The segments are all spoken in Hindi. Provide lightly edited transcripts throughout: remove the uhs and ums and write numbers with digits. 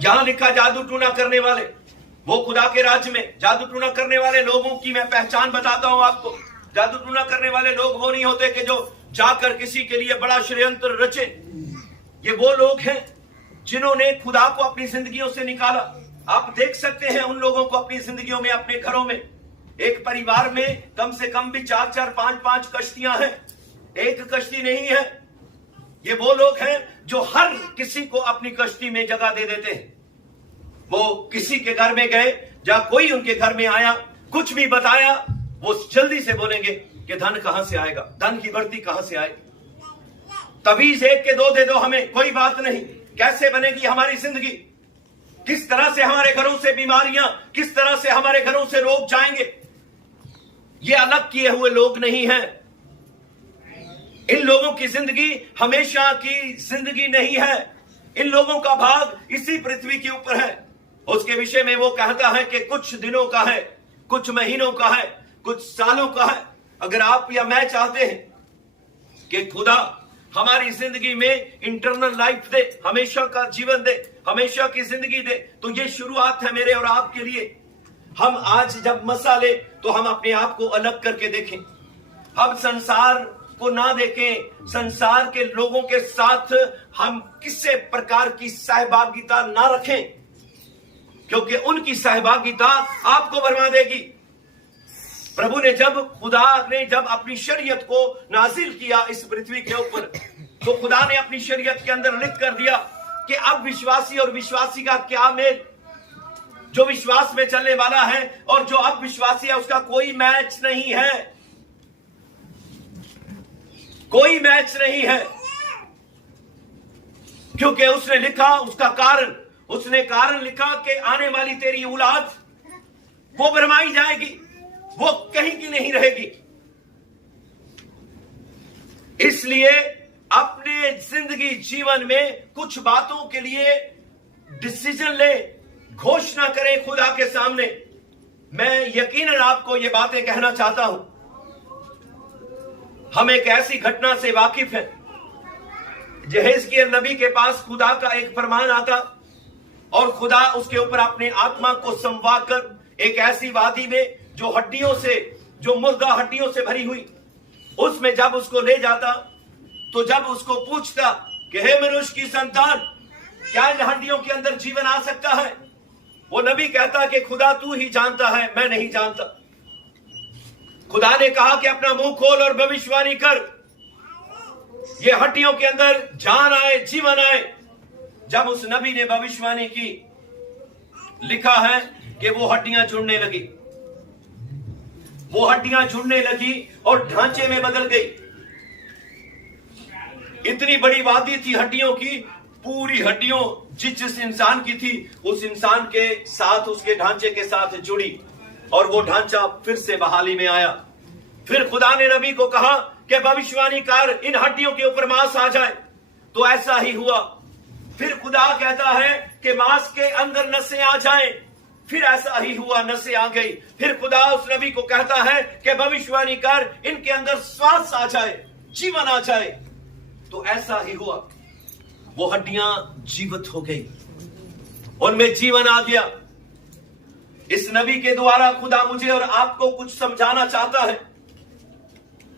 यहां लिखा जादू टूना करने वाले, वो खुदा के राज्य में जादू टूना करने वाले लोगों की मैं पहचान बताता हूं आपको। जादू टूना करने वाले लोग वो नहीं होते कि जो जाकर किसी के लिए बड़ा षड्यंत्र रचे। ये वो लोग हैं जिन्होंने खुदा को अपनी जिंदगियों से निकाला। आप देख सकते हैं उन लोगों को अपनी जिंदगियों में, अपने घरों में। एक परिवार में कम से कम भी 4-4, 5-5 कश्तियां हैं, एक कश्ती नहीं है। ये वो लोग हैं जो हर किसी को अपनी कश्ती में जगह दे देते हैं। वो किसी के घर में गए, या कोई उनके घर में आया, कुछ भी बताया, वो जल्दी से बोलेंगे कि धन कहां से आएगा, धन की बढ़ती कहां से आएगी। तवीज 1 के 2 दे दो हमें, कोई बात नहीं। कैसे बनेगी हमारी जिंदगी, किस तरह से हमारे घरों से बीमारियां, किस तरह से हमारे घरों से रोग जाएंगे। ये अलग किए हुए लोग नहीं हैं। इन लोगों की जिंदगी हमेशा की जिंदगी नहीं है। इन लोगों का भाग इसी पृथ्वी के ऊपर है। उसके विषय में वो कहता है कि कुछ दिनों का है, कुछ महीनों का है, कुछ सालों का है। अगर आप या मैं चाहते हैं कि खुदा हमारी जिंदगी में इंटरनल लाइफ दे, हमेशा का जीवन दे, हमेशा की जिंदगी दे, तो ये शुरुआत है मेरे और आपके लिए। हम आज जब मसा ले तो हम अपने आप को अलग करके देखें। हम संसार को ना देखें, संसार के लोगों के साथ हम किसी प्रकार की सहभागिता ना रखें, क्योंकि उनकी सहभागिता आपको बर्बाद देगी। प्रभु ने खुदा ने जब अपनी शरीयत को नाजिल किया इस पृथ्वी के ऊपर, तो खुदा ने अपनी शरीयत के अंदर लिख कर दिया कि अब विश्वासी और विश्वासी का क्या मेल। जो विश्वास में चलने वाला है और जो अब विश्वासी है, उसका कोई मैच नहीं है, कोई मैच नहीं है। क्योंकि उसने लिखा, उसका कारण, उसने कारण लिखा कि आने वाली तेरी औलाद वो भरमाई जाएगी, वो कहीं की नहीं रहेगी। इसलिए अपने जिंदगी जीवन में कुछ बातों के लिए डिसीजन ले, घोषणा करें खुदा के सामने। मैं यकीनन आपको ये बातें कहना चाहता हूं। हम एक ऐसी घटना से वाकिफ हैं। यहेजकियेल नबी के पास खुदा का एक फरमान आता और खुदा उसके ऊपर अपने आत्मा को संवार कर एक ऐसी वादी में जो हड्डियों से, जो मुर्दा हड्डियों से भरी हुई, उसमें जब उसको ले जाता, तो जब उसको पूछता कि हे मनुष्य की संतान, क्या इन हड्डियों के अंदर जीवन आ सकता है, वो नबी कहता कि खुदा तू ही जानता है, मैं नहीं जानता। खुदा ने कहा कि अपना मुंह खोल और भविष्यवाणी कर, ये हड्डियों के अंदर जान आए, जीवन आए। जब उस नबी ने भविष्यवाणी की, लिखा है कि वो हड्डियां जुड़ने लगी, वो हड्डियां जुड़ने लगी और ढांचे में बदल गई। इतनी बड़ी वादी थी हड्डियों की, पूरी हड्डियों जिस इंसान की थी, उस इंसान के साथ, उसके ढांचे के साथ जुड़ी और वो ढांचा फिर से बहाली में आया। फिर खुदा ने नबी को कहा कि भविष्यवाणी कर, इन हड्डियों के ऊपर मांस आ जाए। तो ऐसा ही हुआ। फिर खुदा कहता है कि मांस के अंदर नसें आ जाएं। फिर ऐसा ही हुआ, नसें आ गई। फिर खुदा उस नबी को कहता है कि भविष्यवाणी कर, इनके अंदर श्वास आ जाए, जीवन आ जाए। तो ऐसा ही हुआ, वो हड्डियां जीवित हो गई, उनमें जीवन आ गया। इस नबी के द्वारा खुदा मुझे और आपको कुछ समझाना चाहता है।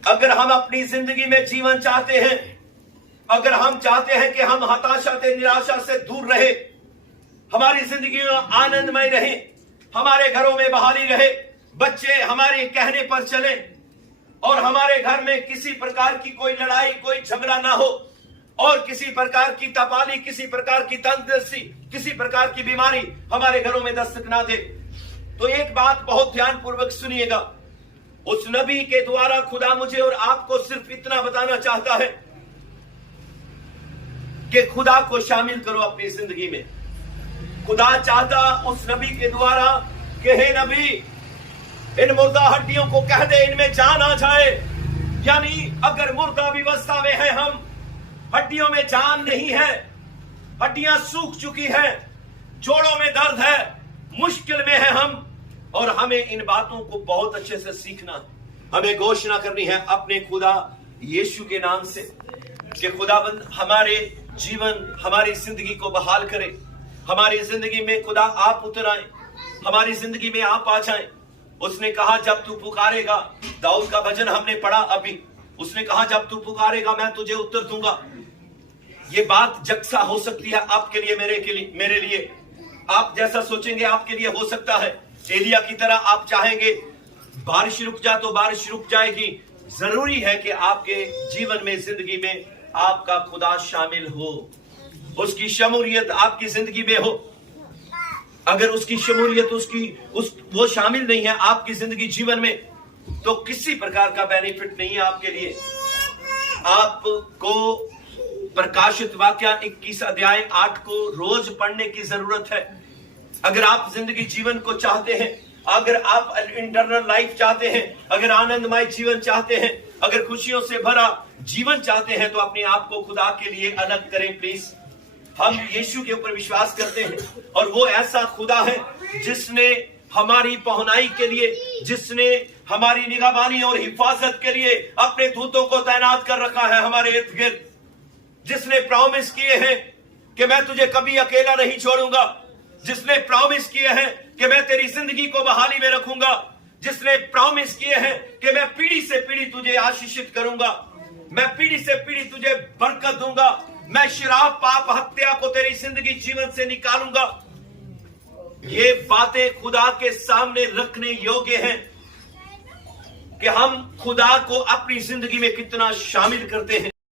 अगर हम अपनी जिंदगी में जीवन चाहते हैं, अगर हम चाहते हैं कि हम हताशा से, निराशा से दूर रहे, हमारी जिंदगी में आनंदमय रहे, हमारे घरों में बहाली रहे, बच्चे हमारे कहने पर चले और हमारे घर में किसी प्रकार की कोई लड़ाई, कोई झगड़ा ना हो, और किसी प्रकार की तपाली, किसी प्रकार की तंदुरुस्ती, किसी प्रकार की बीमारी हमारे घरों में दस्तक ना दे, तो एक बात बहुत ध्यानपूर्वक सुनिएगा। उस नबी के द्वारा खुदा मुझे और आपको सिर्फ इतना बताना चाहता है कि खुदा को शामिल करो अपनी जिंदगी में। खुदा चाहता उस नबी के द्वारा कि हे नबी, इन मुर्दा हड्डियों को कह दे इनमें जान आ जाए। यानी अगर मुर्दा अवस्था में है हम, हड्डियों में जान नहीं है, हड्डियां सूख चुकी है, जोड़ों में दर्द है, मुश्किल में है हम, और हमें इन बातों को बहुत अच्छे से सीखना है। हमें घोषणा करनी है अपने खुदा यीशु के नाम से कि खुदाबंद हमारे जीवन, हमारी जिंदगी को बहाल करे, हमारी जिंदगी में खुदा आप उतर आए, हमारी जिंदगी में आप आ जाएं। उसने कहा जब तू पुकारेगा, दाऊद का भजन हमने पढ़ा अभी, उसने कहा जब तू पुकारेगा मैं तुझे उत्तर दूंगा। ये बात जगसा हो सकती है आपके लिए, मेरे लिए। आप जैसा सोचेंगे आपके लिए हो सकता है। एलिया की तरह आप चाहेंगे बारिश रुक जा तो बारिश रुक जाएगी। जरूरी है कि आपके जीवन में, जिंदगी में आपका खुदा शामिल हो, उसकी शमूलियत आपकी जिंदगी में हो। अगर उसकी शमूलियत वो शामिल नहीं है आपकी जिंदगी जीवन में, तो किसी प्रकार का बेनिफिट नहीं है आपके लिए। आपको प्रकाशित वाक्य 21 अध्याय 8 को रोज पढ़ने की जरूरत है। अगर आप जिंदगी जीवन को चाहते हैं, अगर आप इंटरनल लाइफ चाहते हैं, अगर आनंदमय जीवन चाहते हैं, अगर खुशियों से भरा जीवन चाहते हैं, तो अपने आप को खुदा के लिए अलग करें प्लीज। हम यीशु के ऊपर विश्वास करते हैं और वो ऐसा खुदा है जिसने हमारी पहुनाई के लिए, जिसने हमारी निगहबानी और हिफाजत के लिए अपने दूतों को तैनात कर रखा है हमारे इर्द गिर्द, जिसने प्रॉमिस किए हैं कि मैं तुझे कभी अकेला नहीं छोड़ूंगा, जिसने प्रॉमिस किए हैं कि मैं तेरी जिंदगी को बहाली में रखूंगा, जिसने प्रॉमिस किए हैं कि मैं पीढ़ी से पीढ़ी तुझे आशीषित करूंगा, मैं पीढ़ी से पीढ़ी तुझे बरकत दूंगा, मैं शराब पाप हत्या को तेरी जिंदगी जीवन से निकालूंगा। ये बातें खुदा के सामने रखने योग्य हैं कि हम खुदा को अपनी जिंदगी में कितना शामिल करते हैं।